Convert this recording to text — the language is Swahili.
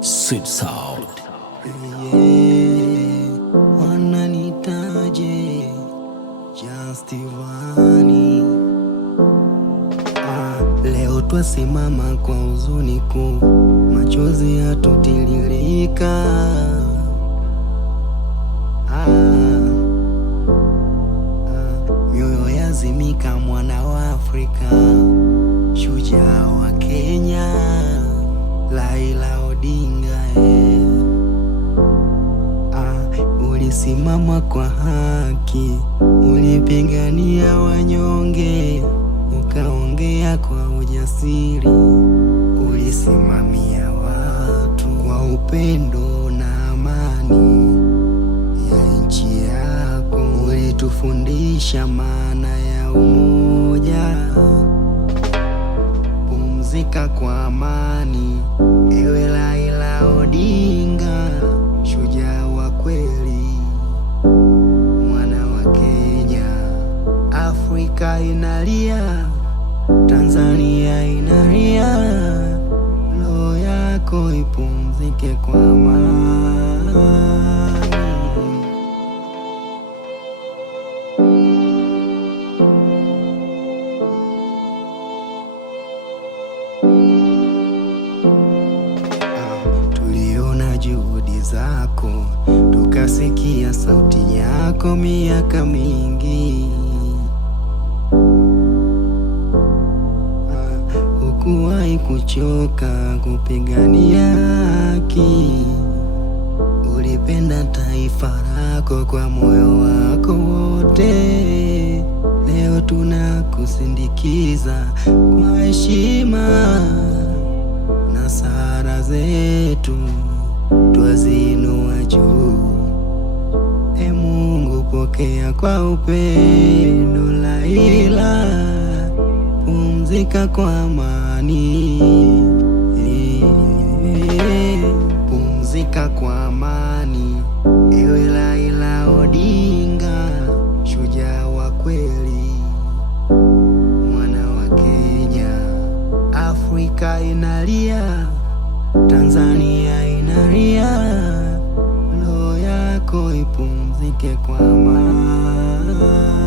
Sweet sound. Yeah, wananitaje Justivani. Leo twasimama kwa huzuni kuu, machozi yatutiririka. Mioyo yazimika, mwana wa Afrika, shujaa wa Kenya, Raila Odinga. Ulisimama kwa haki, ulipigania wanyonge, ukaongea kwa ujasiri, ulisimamia watu kwa upendo na amani ya nchi yako. Ulitufundisha maana ya umoja. Pumzika kwa amani, ewe Raila Odinga, shujaa wa kweli, mwana wa Kenya. Afrika inalia, Tanzania inalia, roho yako ipumzike kwa amani. Tuliona juhudi zako, tukasikia sauti yako miaka mingi. Hukuwahi kuchoka kupigania haki, ulipenda taifa lako kwa moyo wako wote. Leo tunakusindikiza kwa heshima, na sala zetu twaziinua juu. E Mungu, pokea kwa upendo Raila, pumzika kwa amani, pumzika kwa amani, ewe Raila Odinga, shujaa wa kweli, mwana wa Kenya. Afrika inalia, Tanzania inalia, roho yako ipumzike kwa amani.